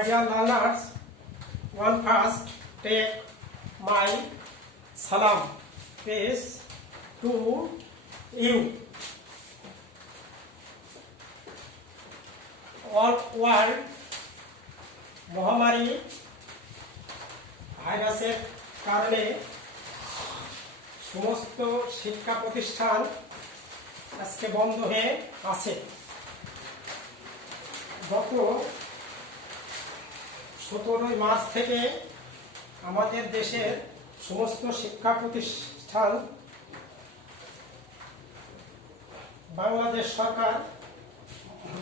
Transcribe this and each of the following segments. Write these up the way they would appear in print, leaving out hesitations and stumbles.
My dear learners, one first take my salam, peace to you. All world মহামারী ভাইরাসের কারণে সমস্ত শিক্ষা প্রতিষ্ঠান আজকে বন্ধ হয়ে আছে। গত 17 মার্চ থেকে আমাদের দেশের সমস্ত শিক্ষা প্রতিষ্ঠান বাংলাদেশ সরকার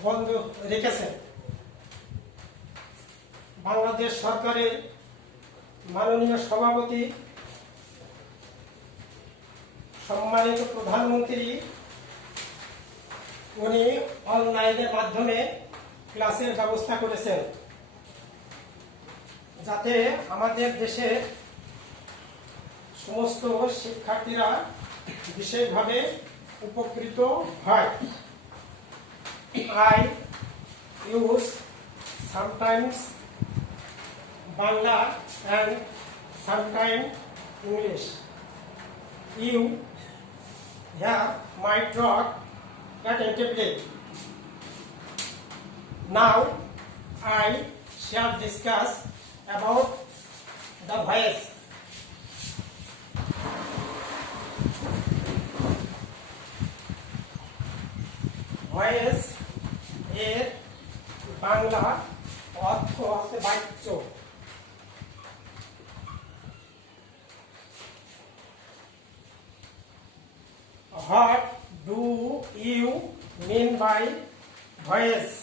বন্ধ রেখেছে। বাংলাদেশ সরকারের মাননীয় সভাপতি সম্মানিত প্রধানমন্ত্রী উনি অনলাইনের মাধ্যমে ক্লাসের ব্যবস্থা করেছেন, যাতে আমাদের দেশের সমস্ত শিক্ষার্থীরা বিশেষভাবে উপকৃত হয়। I use sometimes Bangla and sometimes English. You hear my talk attentively. Now I shall discuss about the voice. Voice এর বাংলা অর্থ হচ্ছে বাচ্য। What do you mean by voice?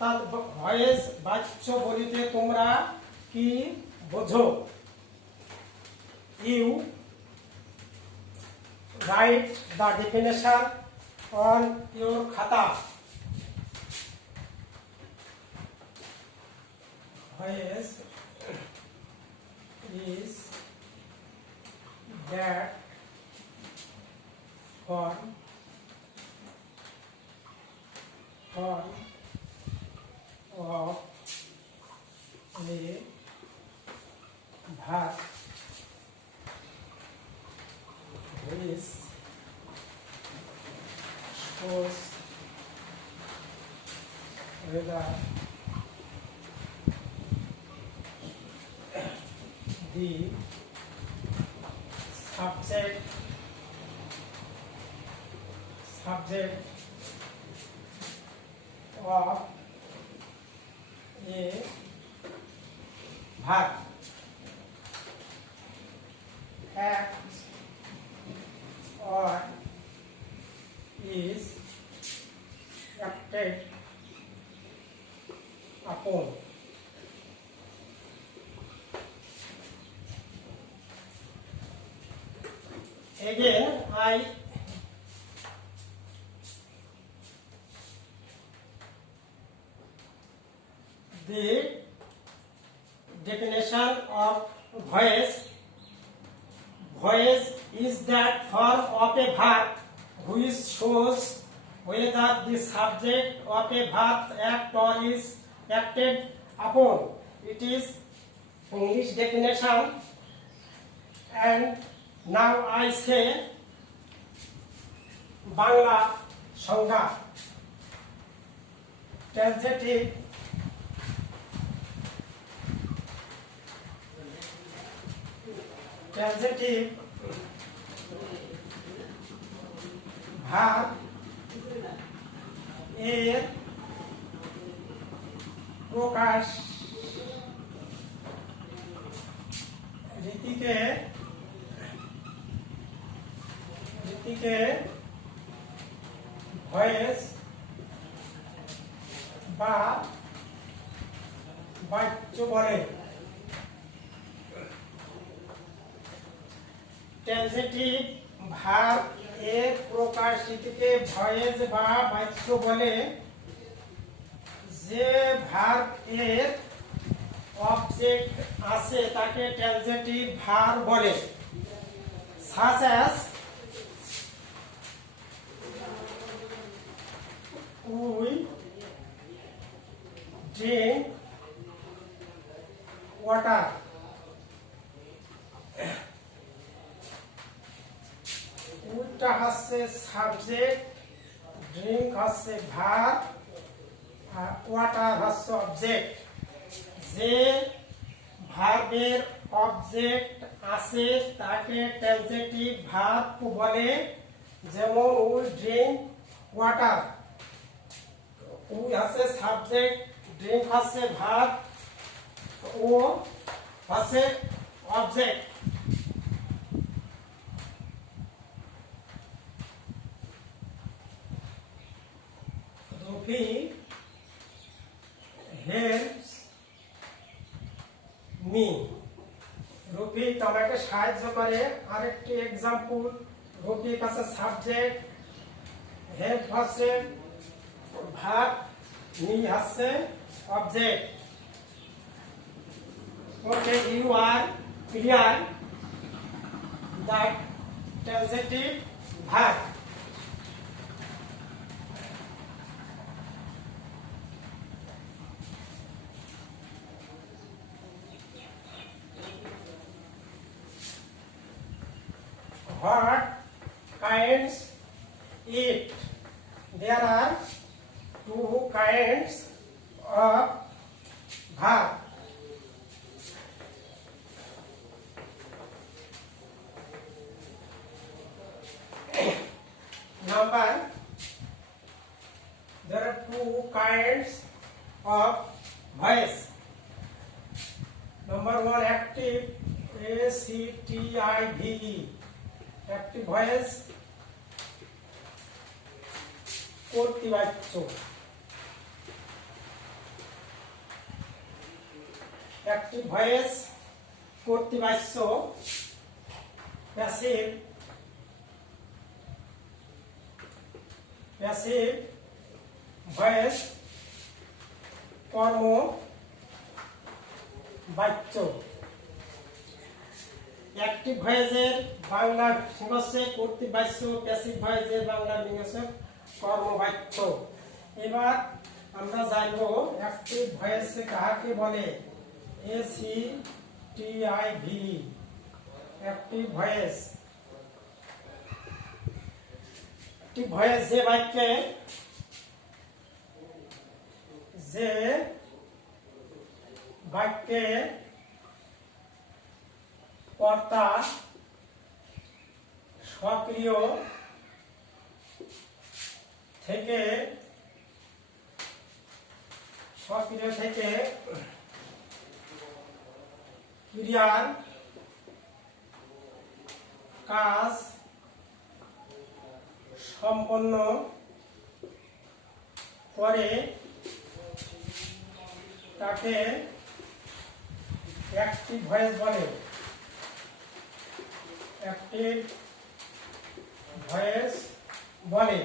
তার ভয়েস বাচ্য বলিতে তোমরা কি বোঝো? You write the definition on your khata. Voice is that form of a verb which shows whether the subject of a verb acts or is acted upon. Again, the definition of voice is that form of a verb which shows whether the subject of a verb act or is acted upon. It is English definition, and now I say Bangla সংজ্ঞা। Transitive verb এর প্রকাশ রীতিকে ভয়েস বা বাচ্য বলে। Transitive verb এর প্রকাশিতকে ভয়েস বা বাচ্য বলে। যে ভার্ব এর অবজেক্ট আছে তাকে ট্রানজিটিভ ভার্ব বলে। such as we উডটা হচ্ছে সাবজেক্ট, ড্রিঙ্ক হচ্ছে ভার্ব, আর ওয়াটার হচ্ছে অবজেক্ট। যে ভার্বের অবজেক্ট আছে তাকে ট্রানজিটিভ ভার্ব বলে। যেমন উই ড্রিঙ্ক ওয়াটার, উই হচ্ছে সাবজেক্ট, ড্রিঙ্ক হচ্ছে ভার্ব, ও হচ্ছে object. Rafi helps me, Rafiq আমাকে সাহায্য করে। আরেকটি এক্সাম্পল, রফিক আছে সাবজেক্ট, হেল্প হচ্ছে ভার্ব, মি হচ্ছে object. Okay, you are clear that transitive verb. What kinds eat? There are two kinds of verb. Number, there are two kinds of voice. Number one, active, active, active voice, কর্তৃবাচ্য। Active voice কর্তৃবাচ্য। Passive, passive voice কর্ম বাচ্য। অ্যাক্টিভ ভয়েসের বাংলা হচ্ছে কর্তৃবাচ্য, প্যাসিভ ভয়েসের বাংলা হচ্ছে কর্মবাচ্য। এবার আমরা জানবো অ্যাক্টিভ ভয়েস কাকে বলে। এসিটিআইভি, অ্যাক্টিভ ভয়েস। অ্যাক্টিভ ভয়েস যে বাক্যে, যে বাক্যে কর্তা সক্রিয় থেকে ক্রিয়ার কাজ সম্পন্ন করে তাকে অ্যাক্টিভ ভয়েস বলে। অ্যাক্টিভ ভয়েস বলে।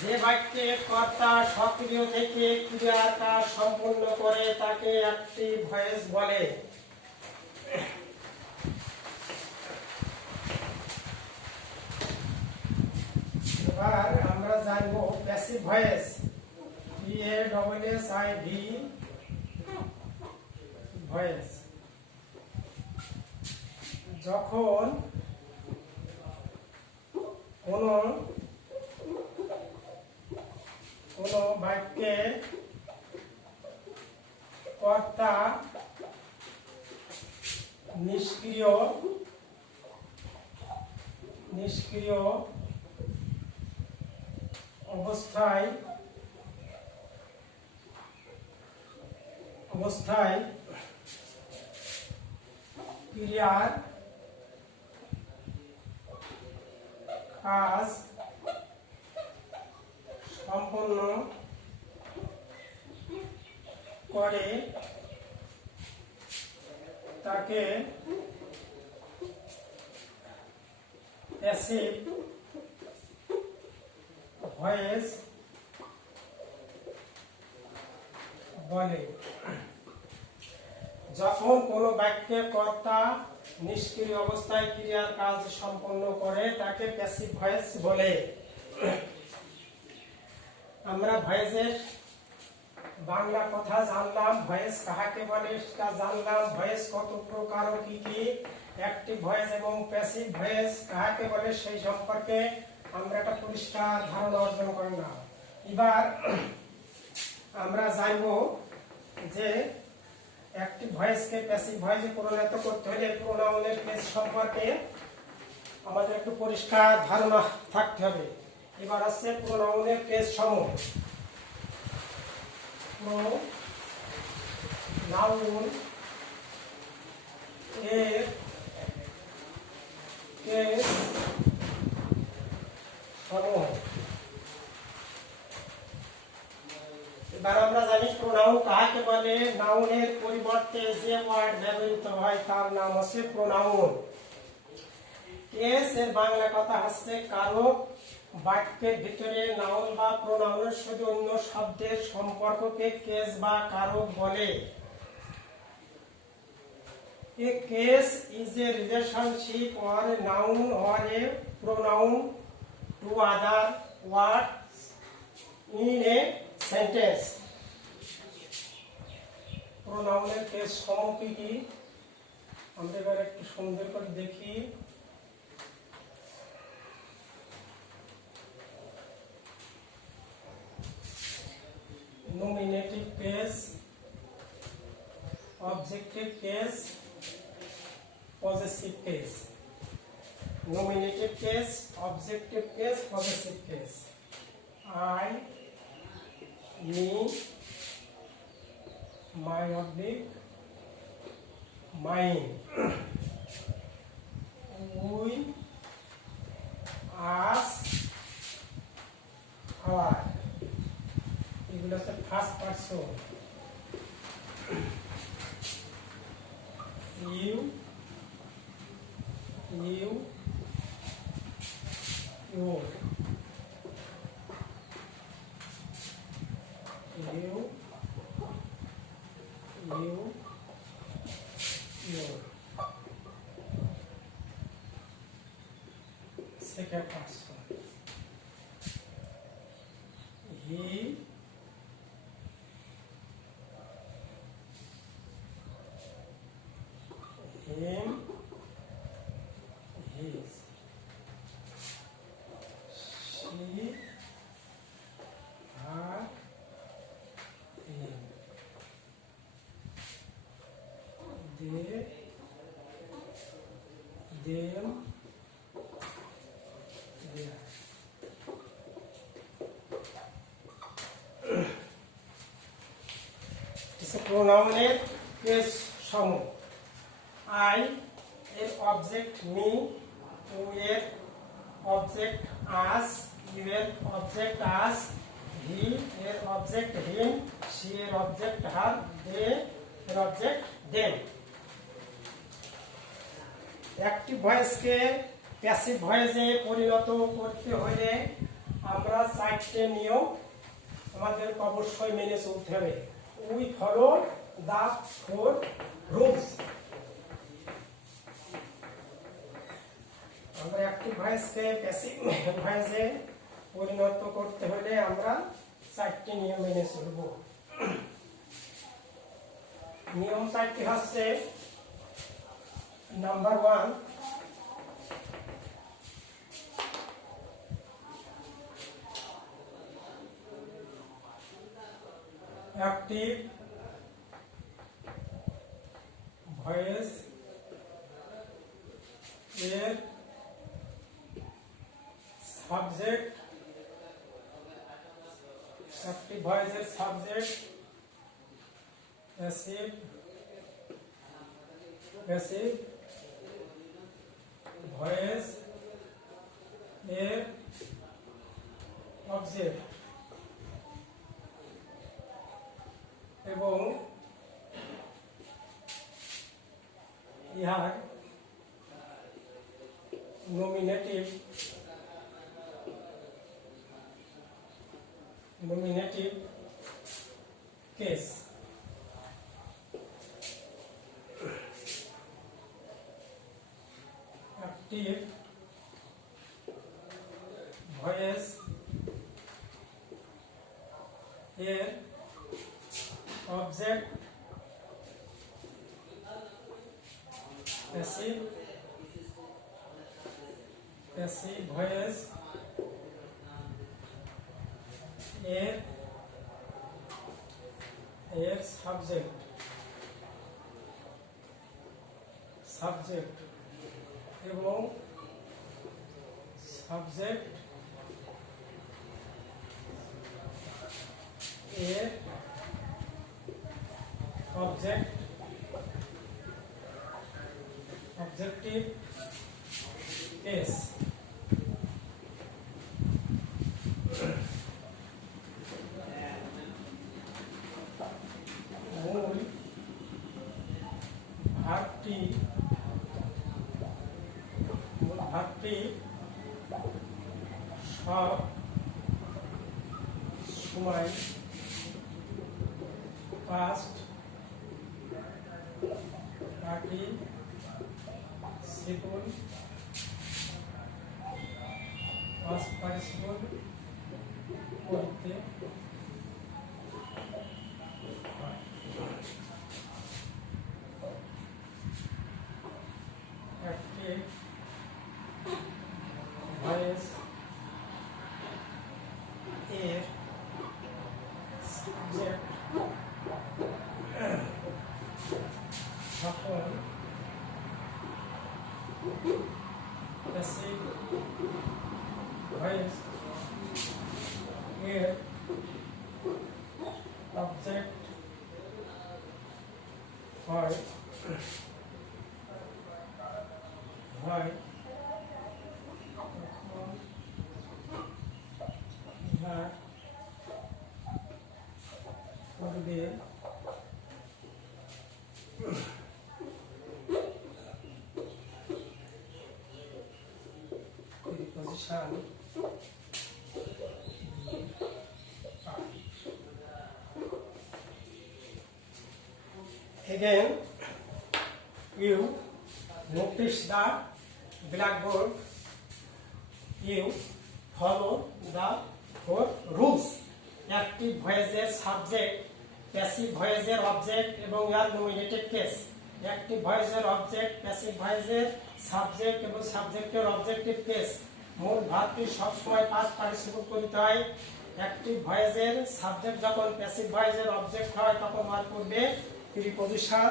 যে বাক্যে কর্তা সক্রিয় থেকে ক্রিয়ার কাজ সম্পন্ন করে তাকে অ্যাক্টিভ ভয়েস বলে। এবার আমরা জানবো প্যাসিভ ভয়েস। PASSIV voice. যখন কোনো বাক্যে কর্তা নিষ্ক্রিয় অবস্থায় ক্রিয়ার কাজ সম্পন্ন করে তাকে প্যাসিভ ভয়েস বলে। যখন কোনো বাক্যে কর্তা নিষ্ক্রিয় অবস্থায় ক্রিয়ার কাজ সম্পন্ন করে তাকে প্যাসিভ ভয়েস বলে। আমরা ভয়েসের বাংলা কথা জানলাম, ভয়েস কাহাকে বলে সেটা জানলাম, ভয়েস কত প্রকার ও কি কি অ্যাক্টিভ ভয়েস এবং প্যাসিভ ভয়েস কাকে বলে সেই সম্পর্কে আমরা একটা পরিষ্কার ধারণা অর্জন করে না। এবার আমরা জানব যে অ্যাক্টিভ ভয়েসকে প্যাসিভ ভয়েসে পরিণত করতে হলে প্রোনাউনের কেস সম্পর্কে আমাদের একটু পরিষ্কার ধারণা থাকতে হবে। এবার হচ্ছে প্রোনাউনের কেস সমূহ। প্রোনাউন এর কেস সমূহ। এবার আমরা জানি প্রোনাউন কাকে বলে। নাউনের পরিবর্তে যে ওয়ার্ড ব্যবহৃত হয় তার নাম হচ্ছে প্রোনাউন। কেস এর বাংলা কথা হচ্ছে কারক। বাক্যের ভিতরে নাউন বা প্রোনাউনের সাথে অন্য শব্দের সম্পর্ককে কেস বা কারক বলে। A case is a relationship or a noun or a pronoun to other words in a sentence. প্রোনাউনের কেস সমূহ কি আমরা এবার একটু সুন্দর করে দেখি। nominative case, objective case, possessive case. Nominative case, objective case, possessive case. I, me, my oblique, mine. We, us, our. এগুলো হচ্ছে first person. You, you, your, you, you, your. Second person. He, him, his, she, her, him, they, them, their. প্রোনাউনের case সমূহ। I এর object me, ও এর object us, you এর object us, he এর object him, she এর object her, they এর object them. Active ভয়েসকে প্যাসিভ ভয়েসে পরিণত করতে হলে আমরা 4টে নিয়ম আমাদের অবশ্যই মেনে চলতে হবে। উই ফলো দ্য 4 রুলস। আমরা অ্যাক্টিভ ভয়েসকে প্যাসিভ ভয়েসে পরিণত করতে হলে আমরা 4টি নিয়ম মেনে চলব। নিয়ম 4টি হচ্ছে, নাম্বার 1, অ্যাক্টিভ ভয়েস এর সাবজেক্ট, অ্যাক্টিভ ভয়েসের সাবজেক্ট প্যাসিভ, প্যাসিভ ভয়েস এর অবজেক্ট এবং ইহার nominative case. Active voice here object passive passive voice এর সাবজেক্ট এবং সাবজেক্ট এর অবজেক্টিভ কেস মূল ভাবটি সব সময় পাস্ট পার্টিসিপল করতে হয়। অ্যাক্টিভ ভয়েস এর সাবজেক্ট যখন প্যাসিভ ভয়েস এর অবজেক্ট হয় তখন ইহার পূর্বে preposition again you notice the blackboard, you follow the 4 rules. Active voice এর সাবজেক্ট, প্যাসিভ ভয়েস এর অবজেক্ট এবং এর নমিনেটেড কেস। অ্যাক্টিভ ভয়েস এর অবজেক্ট, প্যাসিভ ভয়েস এর সাবজেক্ট এবং সাবজেক্টের অবজেক্টিভ কেস। মূল ভাবটি সবসময় পাস্ট পার্টিসিপল করতে হয়। অ্যাক্টিভ ভয়েস এর সাবজেক্ট যখন প্যাসিভ ভয়েস এর অবজেক্ট হয় তখন আর পূর্বে প্রিপজিশন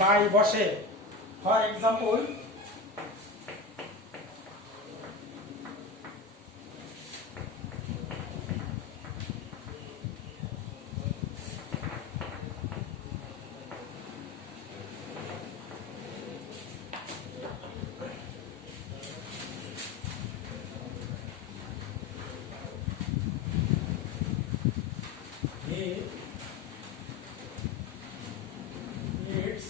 বাই বসে। For example, he eats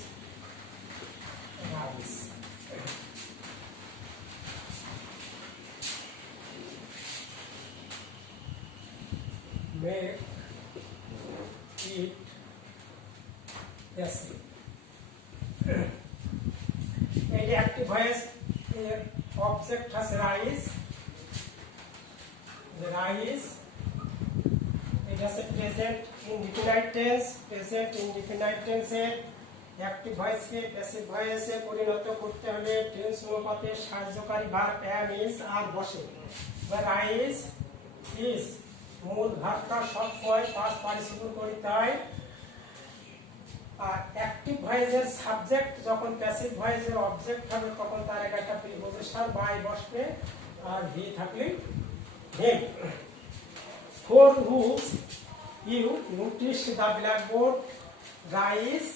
rice. Make it passive. এই অ্যাক্টিভ ভয়েস এর অবজেক্ট আছে রাইস। এটা আছে present indefinite tense. Present indefinite টেন্সের অ্যাক্টিভ ভয়েসকে প্যাসিভ ভয়েসে পরিণত করতে হলে টেন্স অনুপাতে সাহায্যকারী ভার্ব am is আর বসে। রাইস ইজ মূল ভার্বটা সবসময় পাস্ট পার্টিসিপল করতে হয়। আর অ্যাক্টিভ ভয়েসের সাবজেক্ট যখন প্যাসিভ ভয়েসের অবজেক্ট হবে তখন তার একটা প্রিপজিশন বাই বসবে আর হি থাকলে him. 4 rules. You notice the blackboard. Guys,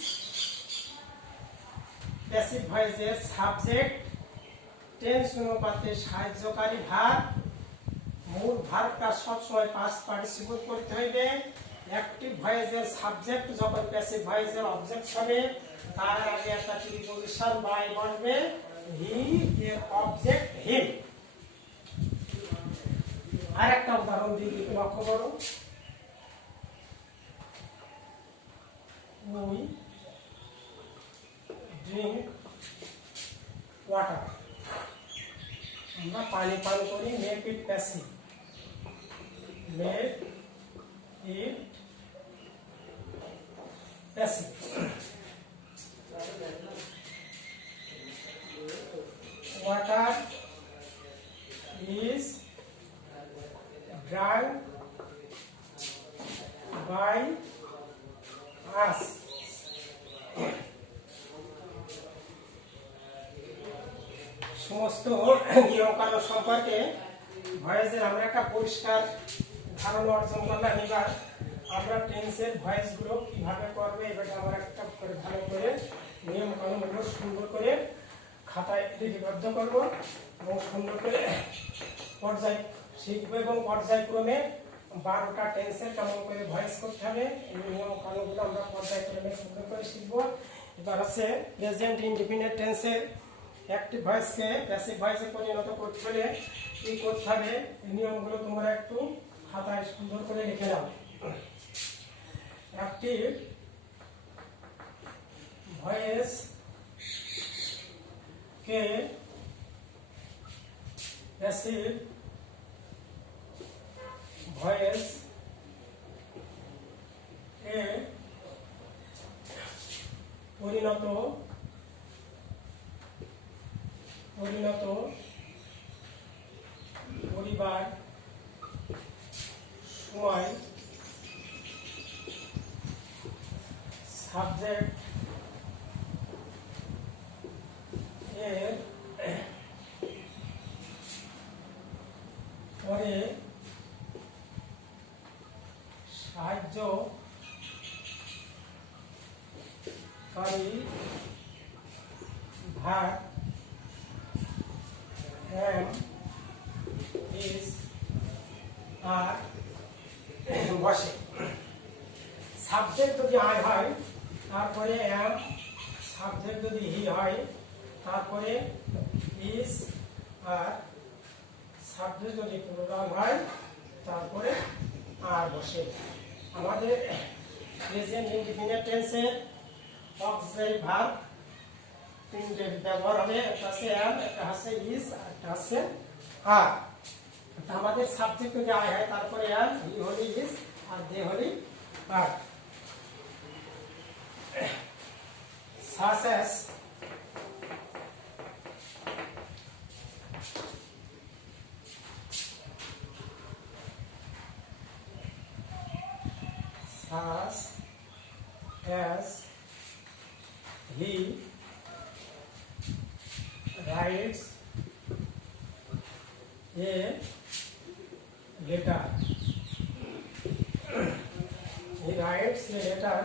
passive ভয়েসের সাবজেক্ট, টেন্স অনুপাতে সাহায্যকারী ভার্ব, মূল ভার্বটা সবসময় পাস্ট পার্টিসিপল করতে হবে। অ্যাক্টিভ ভয়েসের সাবজেক্ট যখন প্যাসিভ ভয়েসের অবজেক্ট হবে তার আগে একটা প্রিপজিশন বাই বসবে, হি এর অবজেক্ট হিম। আর একটা উদাহরণ দিয়ে লক্ষ্য করো, we drink water. আমরা পানি পান করি। Make it passive. Make it passive. Water by us. সমস্ত নিয়মকানুন সম্পর্কে ভয়েসের আমরা একটা পরিষ্কার ধারণা অর্জন করলাম। এবার আমরা টেন্সের ভয়েসগুলো কিভাবে করবে এবারে আমরা একটা ভালো করে নিয়মকানুনগুলো সুন্দর করে খাতায় লিপিবদ্ধ করব এবং সুন্দর করে পর্যায় শিখবো এবং পর্যায়ক্রমে 12টা টেন্সের কেমন করে ভয়েস করতে হবে এই নিয়মকানুনগুলো আমরা পর্যায়ক্রমে সুন্দর করে শিখবো। এবার আছে প্রেজেন্ট ইনডিফিনিট টেন্সের অ্যাক্টিভ ভয়েসকে প্যাসিভ ভয়েসে পরিণত করতে হলে কি করতে হবে এই নিয়মগুলো তোমরা একটু খাতায় সুন্দর করে লিখে নাও। অ্যাক্টিভ ভয়েস কে প্যাসিভ ভয়েস এ পরিণত পরিবার সময় সাবজেক্ট এর পরে সাহায্যকারী ভাগ am is আর বসে। সাবজেক্ট যদি আই হয় তারপরে am, সাবজেক্ট যদি হি হয় তারপরে is আর সাবজেক্ট যদি প্লুরাল হয় তারপরে আর বসে। আমাদের প্রেজেন্ট ইনডিফিনিট টেন্সের অক্সিলারি ভার্ব তিনটে ব্যবহার হবে, একটা আছে am, একটা আছে is, একটা আছে আর। আমাদের সাবজেক্ট যদি আই হয় তারপরে am, হি হলি is আর দে হলি আর। such as he writes a letter. He writes a letter